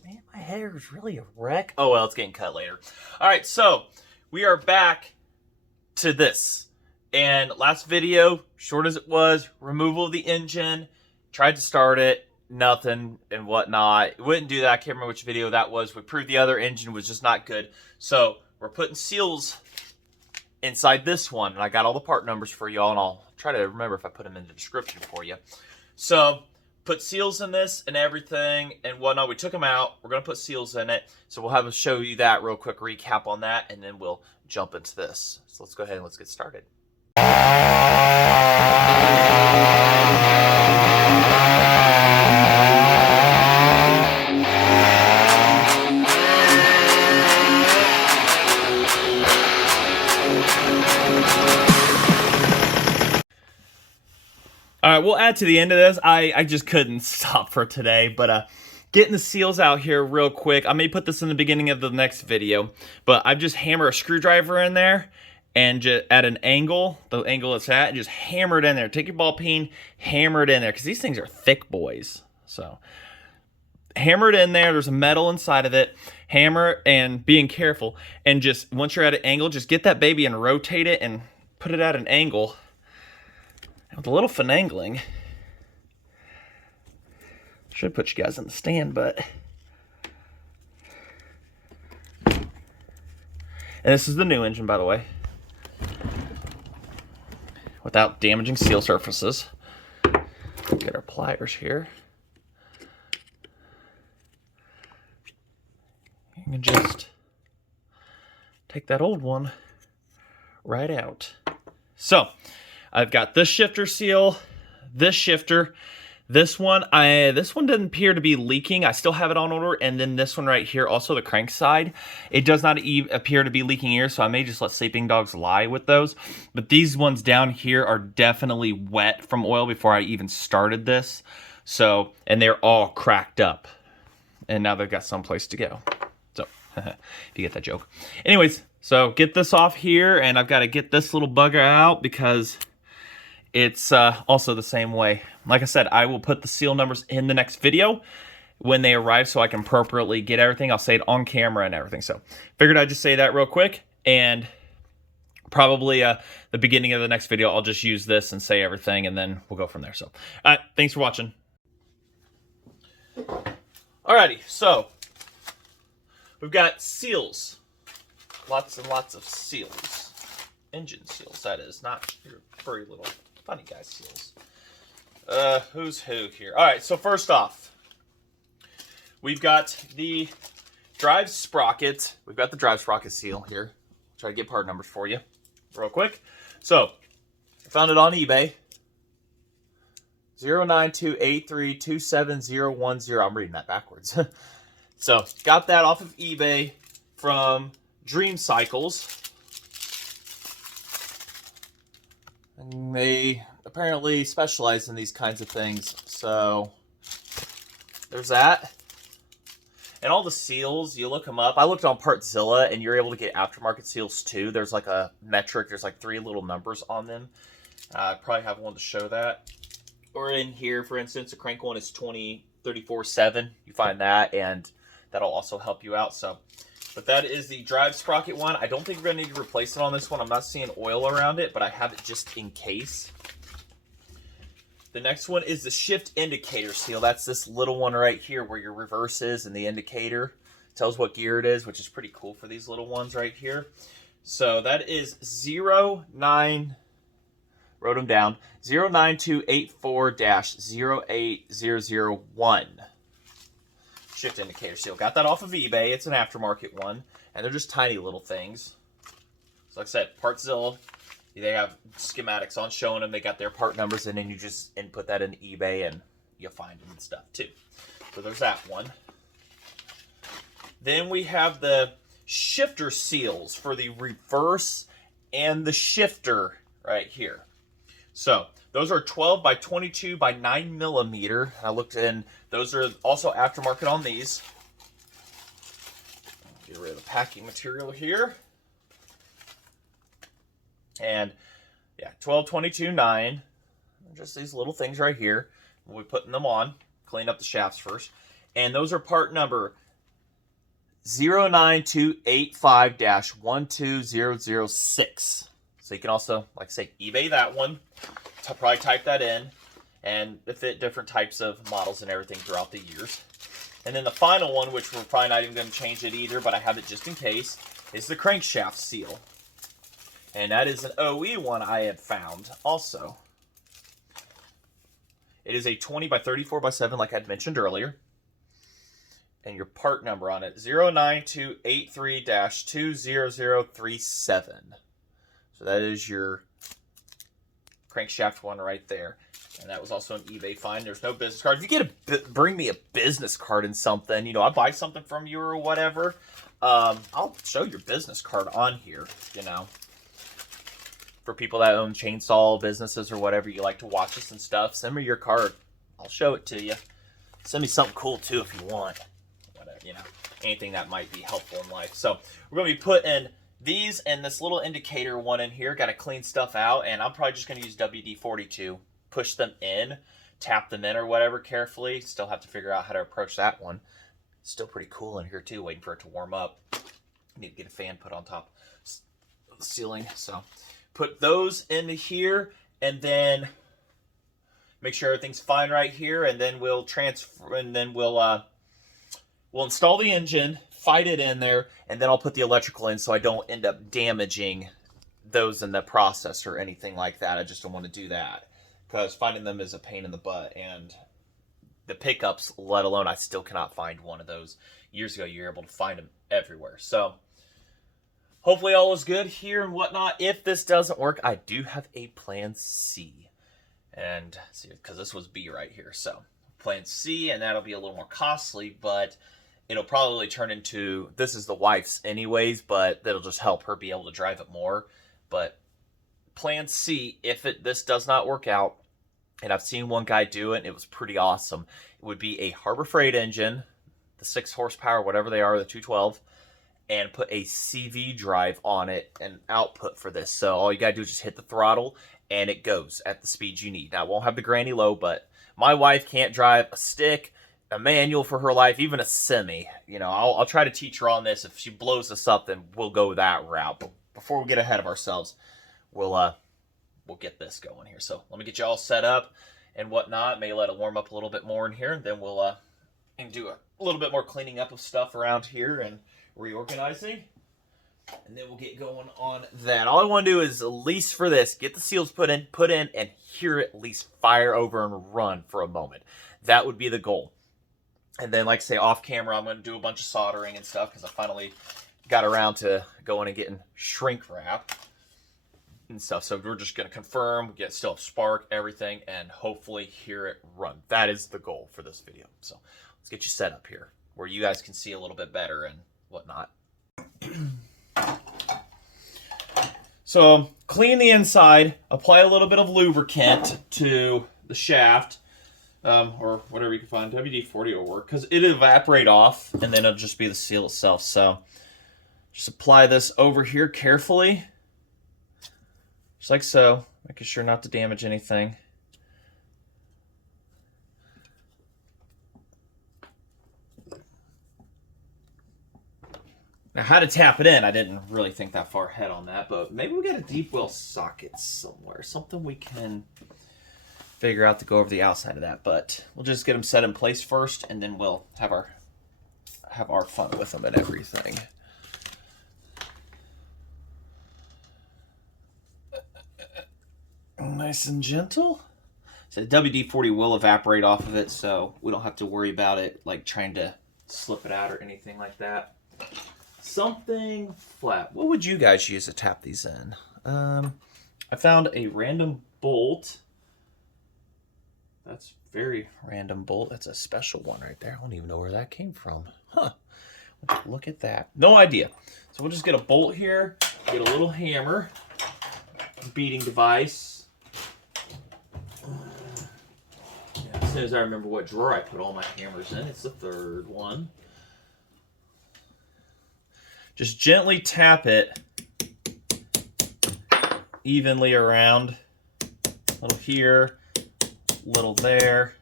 Man, my hair is really a wreck. Oh, well, it's getting cut later. All right, so we are back to this. And last video, short as it was, removal of the engine, tried to start it, nothing and whatnot. It wouldn't do that. I can't remember which video that was. We proved the other engine was just not good. So we're putting seals inside this one. And I got all the part numbers for y'all, and I'll try to remember if I put them in the description for you. So put seals in this and everything and whatnot. We took them out. We're going to put seals in it. So we'll have to show you that real quick recap on that, and then we'll jump into this. So let's go ahead and let's get started. All right, we'll add to the end of this. I just couldn't stop for today, but getting the seals out here real quick. I may put this in the beginning of the next video, but I've just hammered a screwdriver in there and just at an angle, the angle it's at, and just hammer it in there. Take your ball peen, hammer it in there, because these things are thick boys. So hammer it in there. There's a metal inside of it. Hammer and being careful. And just once you're at an angle, just get that baby and rotate it and put it at an angle. With a little finagling. Should put you guys in the stand, but... And this is the new engine, by the way. Without damaging seal surfaces. Get our pliers here. You can just take that old one right out. So, I've got this shifter seal, this shifter, this one didn't appear to be leaking. I still have it on order, and then this one right here, also the crank side. It does not appear to be leaking here, so I may just let sleeping dogs lie with those. But these ones down here are definitely wet from oil before I even started this. So, and they're all cracked up. And now they've got someplace to go. So, if you get that joke. Anyways, so get this off here, and I've got to get this little bugger out because... it's also the same way. Like I said, I will put the seal numbers in the next video when they arrive so I can appropriately get everything. I'll say it on camera and everything. So figured I'd just say that real quick. And probably the beginning of the next video, I'll just use this and say everything, and then we'll go from there. So thanks for watching. Alrighty, so we've got seals. Lots and lots of seals. Engine seals, that is. Not your furry little... funny guy seals. Who's who here? All right, so first off, we've got the drive sprocket. We've got the drive sprocket seal here. Try to get part numbers for you real quick. So, I found it on eBay. 09283270010. I'm reading that backwards. So, got that off of eBay from Dream Cycles. And they apparently specialize in these kinds of things. So there's that. And all the seals, you look them up. I looked on Partzilla, and you're able to get aftermarket seals too. There's like a metric. There's like 3 little numbers on them. I probably have one to show that. Or in here, for instance, the crank one is 2034-7. You find that, and that'll also help you out. So. But that is the drive sprocket one. I don't think we're going to need to replace it on this one. I'm not seeing oil around it, but I have it just in case. The next one is the shift indicator seal. That's this little one right here where your reverse is and the indicator tells what gear it is, which is pretty cool for these little ones right here. So that is 09, wrote them down, 09284-08001. Shift indicator seal. Got that off of eBay. It's an aftermarket one, and they're just tiny little things. So like I said, Partzilla, they have schematics on showing them. They got their part numbers, and then you just input that in eBay, and you'll find them and stuff too. So there's that one. Then we have the shifter seals for the reverse and the shifter right here. So those are 12 by 22 by 9 millimeter. I looked in, those are also aftermarket on these. Get rid of the packing material here. And yeah, 12, 22, 9. Just these little things right here. We'll be putting them on. Clean up the shafts first. And those are part number 09285-12006. So you can also, like I say, eBay that one. Probably type that in, and it fit different types of models and everything throughout the years. And then the final one, which we're probably not even going to change it either, but I have it just in case, is the crankshaft seal. And that is an OE one I had found also. It is a 20 by 34 by 7, like I had mentioned earlier. And your part number on it, 09283-20037. So that is your crankshaft one right there. And that was also an eBay find. There's no business card. If you bring me a business card and something, you know, I buy something from you or whatever, I'll show your business card on here, you know. For people that own chainsaw businesses or whatever, you like to watch us and stuff, send me your card. I'll show it to you. Send me something cool too if you want. Whatever, you know, anything that might be helpful in life. So we're going to be putting these and this little indicator one in here. Got to clean stuff out, and I'm probably just going to use WD-42. Push them in, tap them in or whatever carefully. Still have to figure out how to approach that one. Still pretty cool in here too, waiting for it to warm up. Need to get a fan put on top of the ceiling. So put those into here, and then make sure everything's fine right here, and then we'll transfer, and then we'll install the engine, fight it in there, and then I'll put the electrical in so I don't end up damaging those in the process or anything like that. I just don't want to do that, because finding them is a pain in the butt, and the pickups, let alone, I still cannot find one of those. Years ago, you were able to find them everywhere. So hopefully all is good here and whatnot. If this doesn't work, I do have a plan C. And see, because this was B right here. So plan C, and that'll be a little more costly, but it'll probably turn into, this is the wife's anyways, but that'll just help her be able to drive it more. But plan C, if this does not work out, and I've seen one guy do it, and it was pretty awesome, it would be a Harbor Freight engine, the 6 horsepower, whatever they are, the 212, and put a CV drive on it and output for this. So all you gotta do is just hit the throttle, and it goes at the speed you need. Now, it won't have the granny low, but my wife can't drive a stick, a manual for her life, even a semi. You know, I'll try to teach her on this. If she blows us up, then we'll go that route. But before we get ahead of ourselves, we'll get this going here. So let me get you all set up and whatnot. May let it warm up a little bit more in here, and then we'll do a little bit more cleaning up of stuff around here and reorganizing, and then we'll get going on that. All I want to do is, at least for this, get the seals put in, and hear it at least fire over and run for a moment. That would be the goal. And then, like I say, off camera, I'm going to do a bunch of soldering and stuff, because I finally got around to going and getting shrink wrap and stuff. So we're just going to confirm, still have spark, everything, and hopefully hear it run. That is the goal for this video. So let's get you set up here where you guys can see a little bit better and whatnot. So clean the inside, apply a little bit of lubricant to the shaft, or whatever you can find. WD-40 will work, because it'll evaporate off, and then it'll just be the seal itself. So just apply this over here carefully, just like so, making sure not to damage anything. Now, how to tap it in, I didn't really think that far ahead on that, but maybe we got a deep well socket somewhere, something we can figure out to go over the outside of that. But we'll just get them set in place first, and then we'll have our fun with them and everything. Nice and gentle. So the WD-40 will evaporate off of it, so we don't have to worry about it like trying to slip it out or anything like that. Something flat. What would you guys use to tap these in? I found a random bolt. That's very random bolt. That's a special one right there. I don't even know where that came from. Huh. Look at that. No idea. So we'll just get a bolt here, get a little hammer, beating device. As soon as I remember what drawer I put all my hammers in, it's the third one. Just gently tap it evenly around. A little here, little there.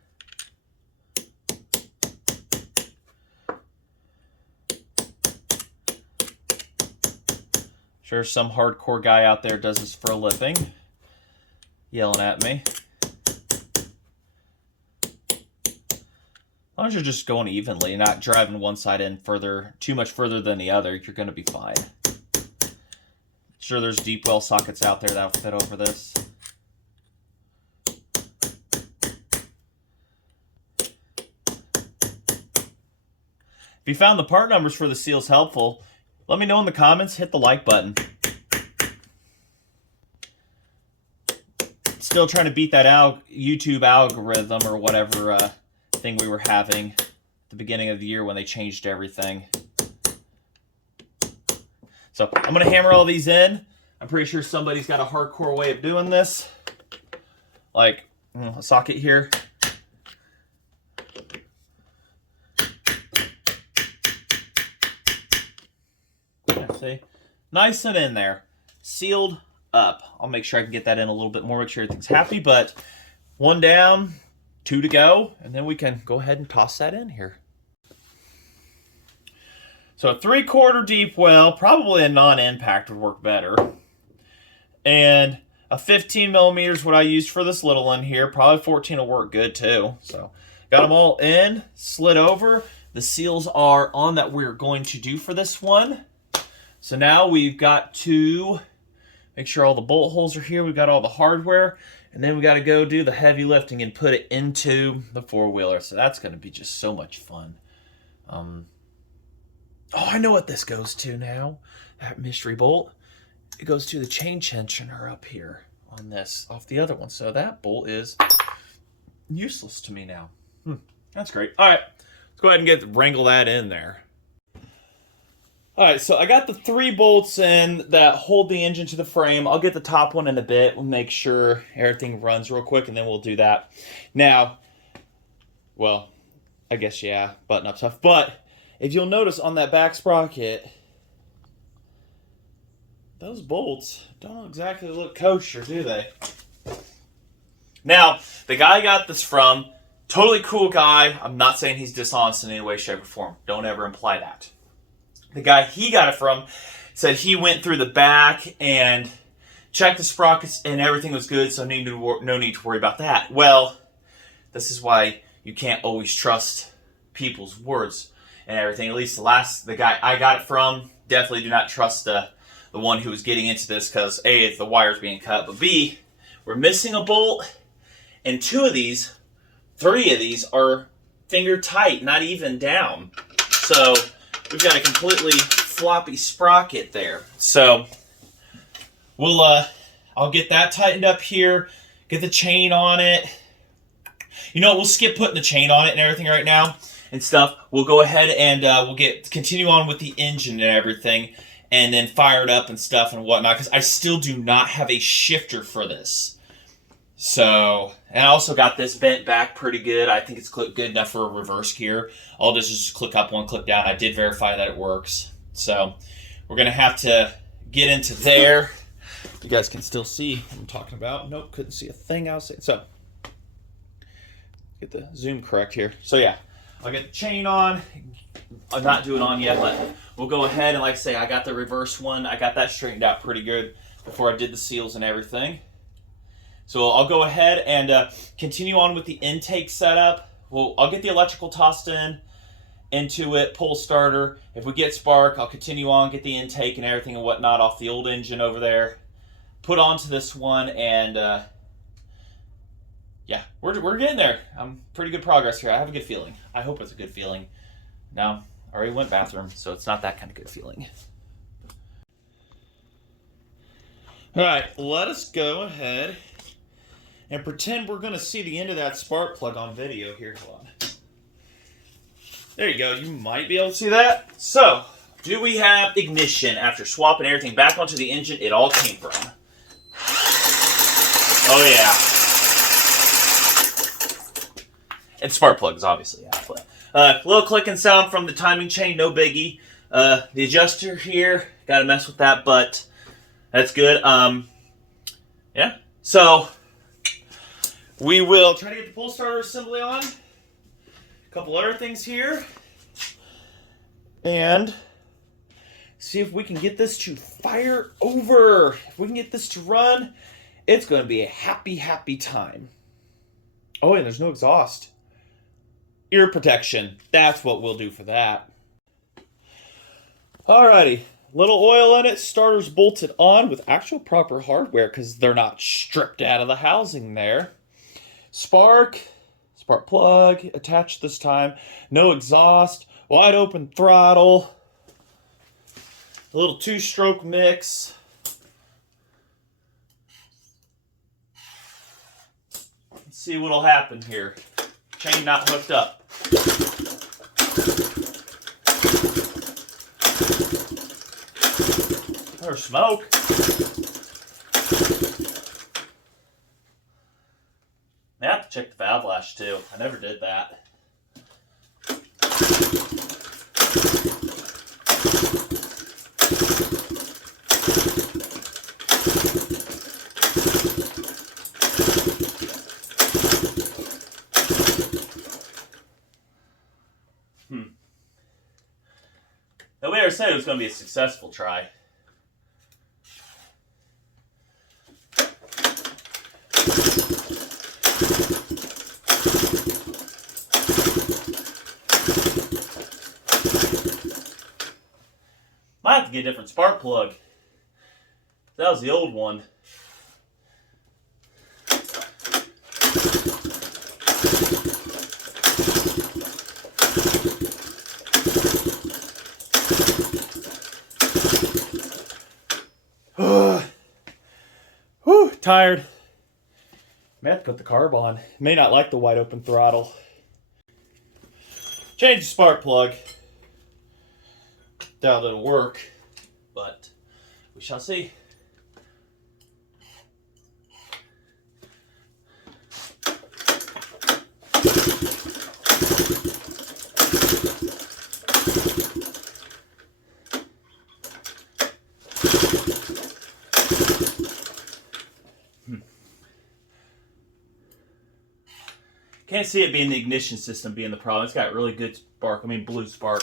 Sure, some hardcore guy out there does this for a living, yelling at me. As long as you're just going evenly, not driving one side in too much further than the other, you're going to be fine. Sure, there's deep well sockets out there that'll fit over this. If you found the part numbers for the seals helpful, let me know in the comments. Hit the like button. Still trying to beat that YouTube algorithm or whatever thing we were having at the beginning of the year when they changed everything. So I'm going to hammer all these in. I'm pretty sure somebody's got a hardcore way of doing this. Like a socket here. Yeah, see? Nice and in there. Sealed up. I'll make sure I can get that in a little bit more, make sure everything's happy, but one down, 2 to go, and then we can go ahead and toss that in here. So a 3/4 deep well, probably a non-impact would work better. And a 15 millimeters, what I used for this little one here. Probably 14 will work good too. So got them all in, slid over. The seals are on that we're going to do for this one. So now we've got to make sure all the bolt holes are here. We've got all the hardware. And then we got to go do the heavy lifting and put it into the four-wheeler. So that's going to be just so much fun. Oh, I know what this goes to now. That mystery bolt. It goes to the chain tensioner up here on this, off the other one. So that bolt is useless to me now. That's great. All right, let's go ahead and wrangle that in there. All right, so I got the 3 bolts in that hold the engine to the frame. I'll get the top one in a bit. We'll make sure everything runs real quick, and then we'll do that. Now, well, I guess, yeah, button up stuff. But if you'll notice on that back sprocket, those bolts don't exactly look kosher, do they? Now, the guy I got this from, totally cool guy. I'm not saying he's dishonest in any way, shape, or form. Don't ever imply that. The guy he got it from said he went through the back and checked the sprockets and everything was good, so no need to worry about that. Well, this is why you can't always trust people's words and everything. At least the guy I got it from, definitely do not trust the one who was getting into this because A, the wire's being cut, but B, we're missing a bolt, and 3 of these are finger tight, not even down. So we've got a completely floppy sprocket there. So I'll get that tightened up here, get the chain on it. You know, we'll skip putting the chain on it and everything right now and stuff. We'll go ahead and we'll continue on with the engine and everything, and then fire it up and stuff and whatnot, because I still do not have a shifter for this. So, and I also got this bent back pretty good. I think it's good enough for a reverse gear. All this is just click up one, click down. I did verify that it works. So we're going to have to get into there. You guys can still see what I'm talking about. Nope, couldn't see a thing outside. So get the zoom correct here. So yeah, I'll get the chain on. I'm not doing it on yet, but we'll go ahead and, like I say, I got the reverse one. I got that straightened out pretty good before I did the seals and everything. So I'll go ahead and continue on with the intake setup. I'll get the electrical tossed into it, pull starter. If we get spark, I'll continue on, get the intake and everything and whatnot off the old engine over there, put onto this one, and yeah, we're getting there. I'm pretty good progress here. I have a good feeling. I hope it's a good feeling. Now, I already went bathroom, so it's not that kind of good feeling. All right, let us go ahead and pretend we're going to see the end of that spark plug on video here. Hold on. There you go. You might be able to see that. So, do we have ignition after swapping everything back onto the engine it all came from? Oh, yeah. And spark plugs, obviously. Yeah. Little clicking sound from the timing chain, no biggie. The adjuster here, got to mess with that, but that's good. Yeah. So we will try to get the pull starter assembly on. A couple other things here. And See if we can get this to fire over. If we can get this to run, it's going to be a happy, happy time. Oh, and there's no exhaust. Ear protection. That's what we'll do for that. Alrighty. Little oil in it. Starter's bolted on with actual proper hardware because they're not stripped out of the housing there. Spark plug attached this time. No exhaust. Wide open throttle. A little 2-stroke mix. Let's see what'll happen here. Chain not hooked up. There's smoke. I have to check the valve lash too. I never did that. Nobody ever said it was going to be a successful try. Might have to get a different spark plug. That was the old one. Whew, tired. May have to put the carb on. May not like the wide open throttle. Change the spark plug. Doubt it'll work, but we shall see. Can't see it being the ignition system being the problem. It's got really good spark. I mean, blue spark.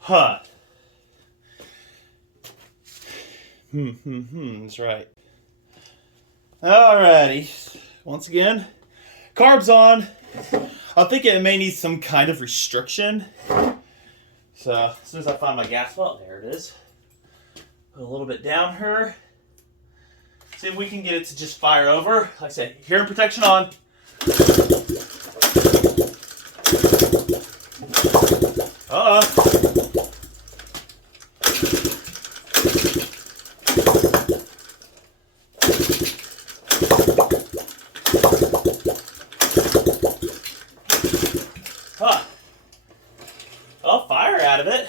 Huh. That's right. Alrighty. Once again, carb's on. I'm thinking it may need some kind of restriction. So, as soon as I find my gas well, there it is. Put a little bit down here. See if we can get it to just fire over. Like I said, hearing protection on. I'll fire out of it.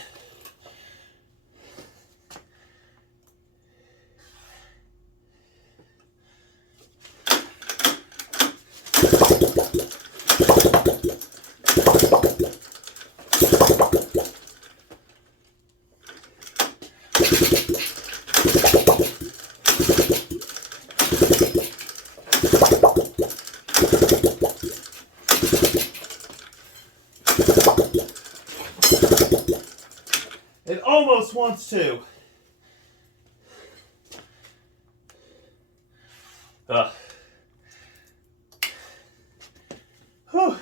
It almost wants to. Whew.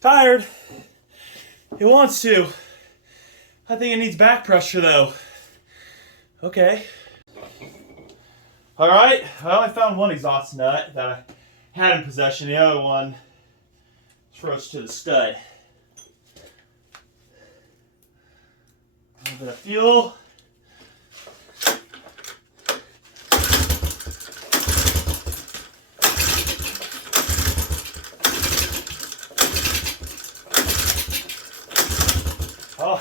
Tired. It wants to. I think it needs back pressure though. Okay. Alright, I only found one exhaust nut that I had in possession. The other one froze to the stud. A little bit of fuel. Oh.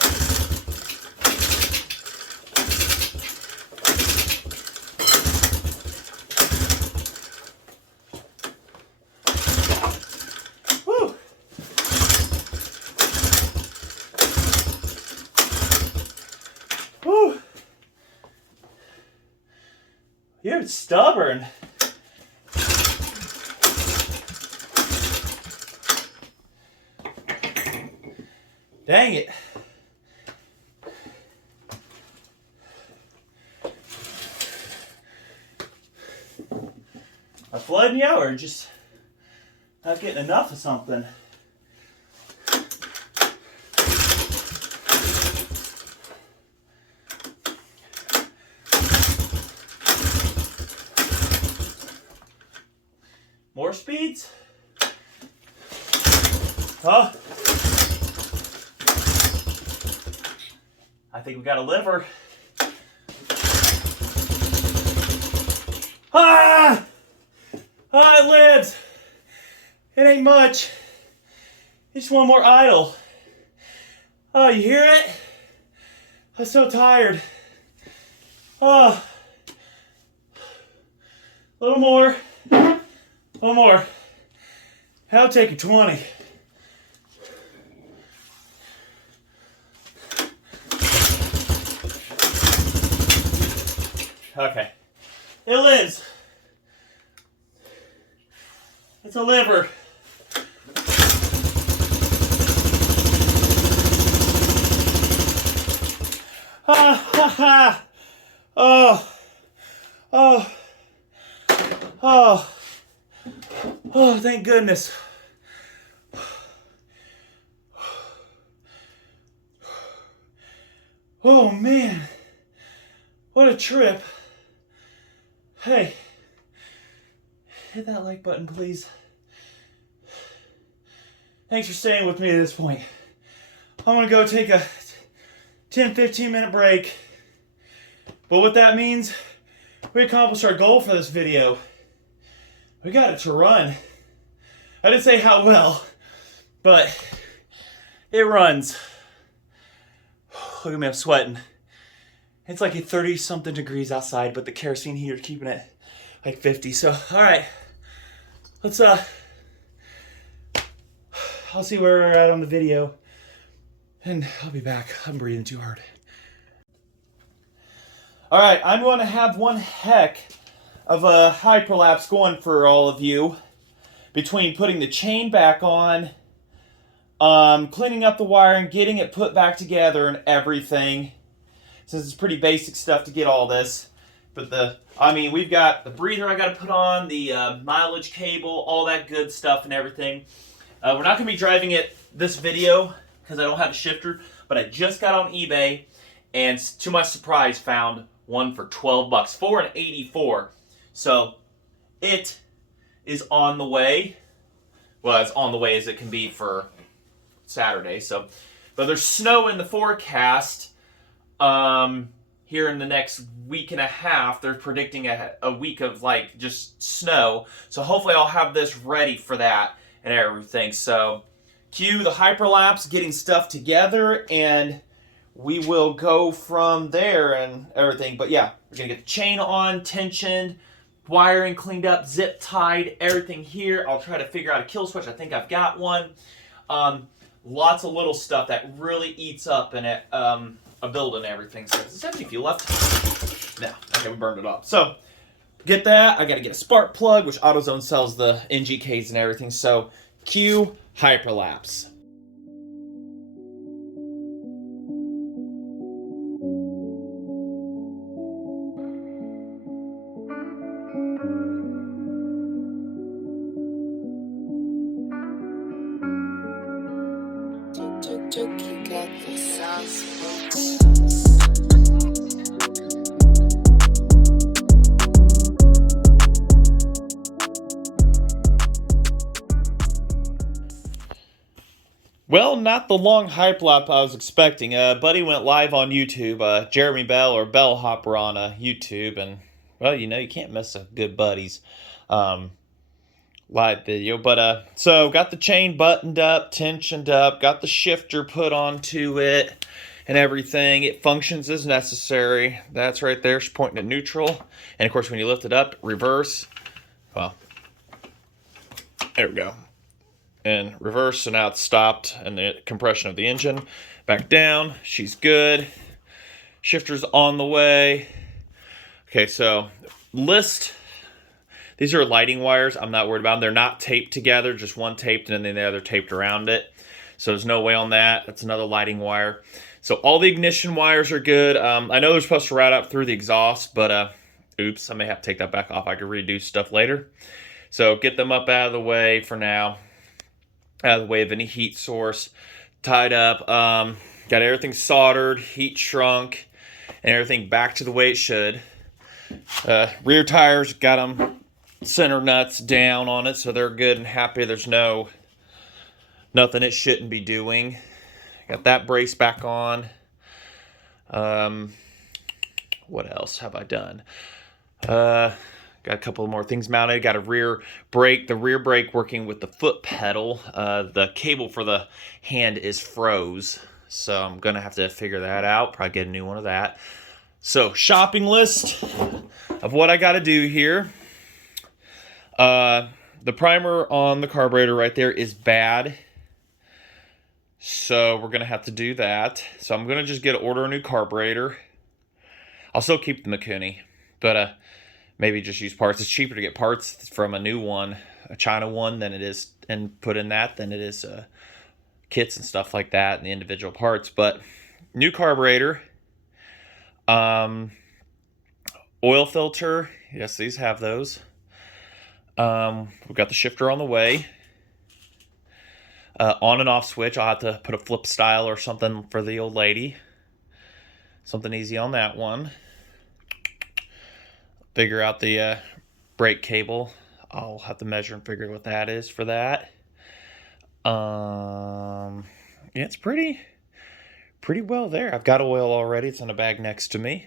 You're stubborn. Dang it. I'm flooding you or just not getting enough of something? More speeds? Huh? I think we got a liver. Ah! Ah, it lives. It ain't much. Just one more idle. Oh, you hear it? I'm so tired. Oh. A little more. One more. I'll take a 20. Okay. It lives. It's a liver. Ha ha ha. Oh. Oh. Oh. Oh, thank goodness. Oh man. What a trip. Hey. Hit that like button, please. Thanks for staying with me at this point. I'm gonna go take a 10-15 minute break. But what that means, we accomplished our goal for this video. We got it to run. I didn't say how well, but it runs. Look at me, I'm sweating. It's like 30 something degrees outside, but the kerosene heater keeping it like 50. So, all right, let's I'll see where we're at on the video and I'll be back. I'm breathing too hard. All right, I'm going to have one heck of a hyperlapse going for all of you between putting the chain back on, cleaning up the wiring, getting it put back together and everything. Since it's pretty basic stuff to get all this. But we've got the breather I got to put on, the mileage cable, all that good stuff and everything. We're not going to be driving it this video because I don't have a shifter, but I just got on eBay and to my surprise found one for 12 bucks, $4.84. So it is on the way. Well, as on the way as it can be for Saturday. So, but there's snow in the forecast. Here in the next week and a half, they're predicting a week of like just snow. So hopefully I'll have this ready for that and everything. So cue the hyperlapse, getting stuff together, and we will go from there and everything. But yeah, we're gonna get the chain on, tensioned, wiring cleaned up, zip tied, everything here. I'll try to figure out a kill switch. I think I've got one. Lots of little stuff that really eats up in it. A build and everything. So does this have any fuel left? No. Okay, we burned it up. So get that. I got to get a spark plug, which AutoZone sells the NGKs and everything. So cue hyperlapse. Suzuki got the sauce. Well, not the long hyperlapse I was expecting. Buddy went live on YouTube, Jeremy Bell or Bellhopper on YouTube, and well, you know, you can't miss a good buddy's live video. But so got the chain buttoned up, tensioned up, got the shifter put onto it and everything. It functions as necessary. That's right there, she's pointing at neutral. And of course, when you lift it up, reverse. Well, there we go. And reverse, so now it's stopped and the compression of the engine. Back down, she's good. Shifter's on the way. Okay, so list, these are lighting wires. I'm not worried about them. They're not taped together, just one taped and then the other taped around it. So there's no way on that. That's another lighting wire. So all the ignition wires are good. I know they're supposed to route up through the exhaust, but oops, I may have to take that back off. I could redo stuff later. So get them up out of the way for now. Out of the way of any heat source. Tied up. Got everything soldered, heat shrunk, and everything back to the way it should. Rear tires, got them center nuts down on it, so they're good and happy. There's nothing it shouldn't be doing. Got that brace back on. What else have I done? Got a couple more things mounted. Got a rear brake. The rear brake working with the foot pedal. The cable for the hand is froze, so I'm going to have to figure that out. Probably get a new one of that. So, shopping list of what I got to do here. The primer on the carburetor right there is bad. So, we're going to have to do that. So, I'm going to just order a new carburetor. I'll still keep the Mikuni, but maybe just use parts. It's cheaper to get parts from a new one, a China one, than it is, and put in that, than it is kits and stuff like that, and the individual parts. But new carburetor, oil filter. Yes, these have those. We've got the shifter on the way. On and off switch. I'll have to put a flip style or something for the old lady. Something easy on that one. Figure out the brake cable. I'll have to measure and figure what that is for that. Yeah, it's pretty well there. I've got oil already. It's in a bag next to me.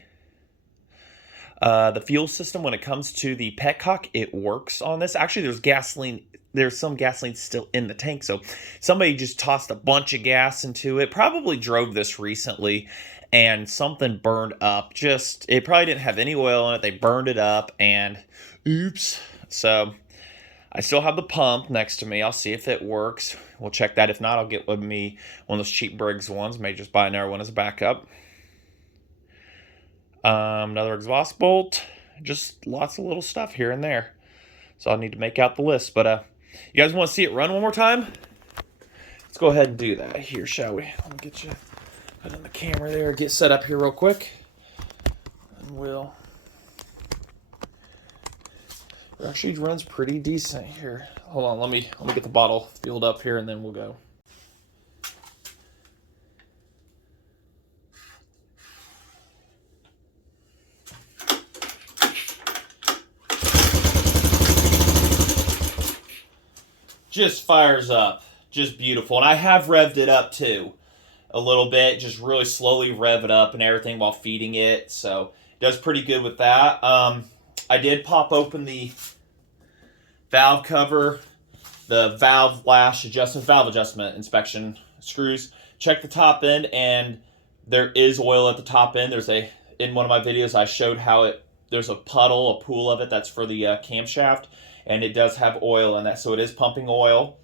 The fuel system, when it comes to the petcock, it works on this. Actually, there's gasoline. There's some gasoline still in the tank, so somebody just tossed a bunch of gas into it. Probably drove this recently, and something burned up. It probably didn't have any oil in it. They burned it up, and oops. So I still have the pump next to me. I'll see if it works. We'll check that. If not, I'll get with me one of those cheap Briggs ones. May just buy another one as a backup. Another exhaust bolt. Just lots of little stuff here and there. So I'll need to make out the list. But you guys want to see it run one more time? Let's go ahead and do that here, shall we? Let me get you put in the camera there. Get set up here real quick. And we'll... It actually runs pretty decent here. Hold on, let me get the bottle filled up here and then we'll go. Just fires up. Just beautiful. And I have revved it up too. A little bit. Just really slowly rev it up and everything while feeding it. So it does pretty good with that. I did pop open the valve cover, the valve adjustment inspection screws. Check the top end, and there is oil at the top end. In one of my videos I showed how there's a pool of it that's for the camshaft, and it does have oil in that, so it is pumping oil.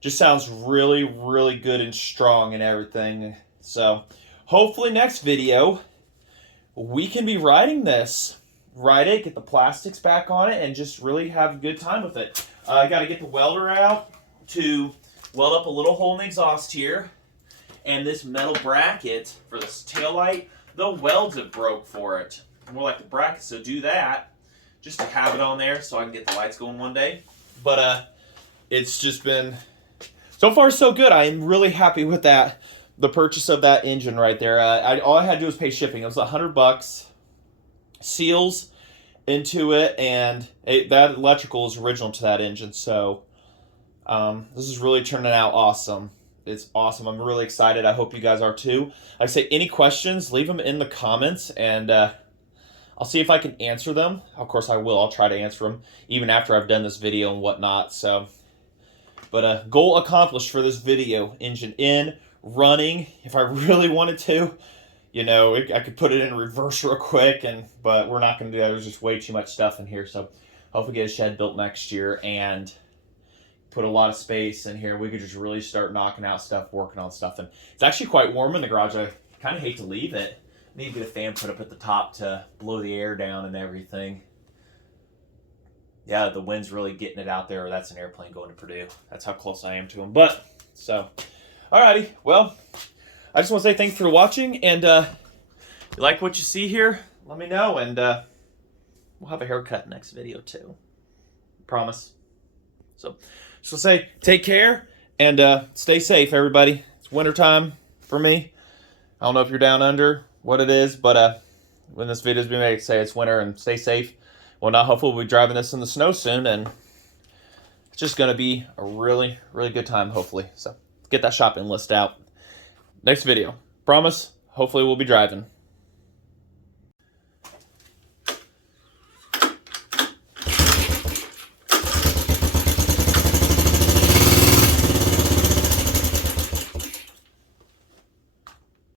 Just sounds really, really good and strong and everything. So hopefully next video we can be riding this. Ride it, get the plastics back on it, and just really have a good time with it. I got to get the welder out to weld up a little hole in the exhaust here. And this metal bracket for this taillight, the welds have broke for it. More like the bracket, so do that just to have it on there so I can get the lights going one day. But it's just been, so far so good. I am really happy with that. The purchase of that engine right there. All I had to do was pay shipping. It was $100. Seals into it, and that electrical is original to that engine. So this is really turning out awesome. It's awesome. I'm really excited. I hope you guys are too. Like I say, any questions, leave them in the comments, and I'll see if I can answer them. Of course I will. I'll try to answer them even after I've done this video and whatnot. So, but goal accomplished for this video. Engine in, running. If I really wanted to, you know, I could put it in reverse real quick, but we're not going to do that. There's just way too much stuff in here. So hopefully get a shed built next year and put a lot of space in here. We could just really start knocking out stuff, working on stuff. And it's actually quite warm in the garage. I kind of hate to leave it. Need to get a fan put up at the top to blow the air down and everything. Yeah, the wind's really getting it out there. That's an airplane going to Purdue. That's how close I am to them. But, so, alrighty. Well, I just want to say thanks for watching. And if you like what you see here, let me know. And we'll have a haircut next video, too. Promise. So, just want to say take care and stay safe, everybody. It's wintertime for me. I don't know if you're down under, what it is, but when this video is being made, say it's winter and stay safe. Well, now hopefully we'll be driving this in the snow soon, and it's just going to be a really, really good time, hopefully. So get that shopping list out. Next video. Promise, hopefully we'll be driving.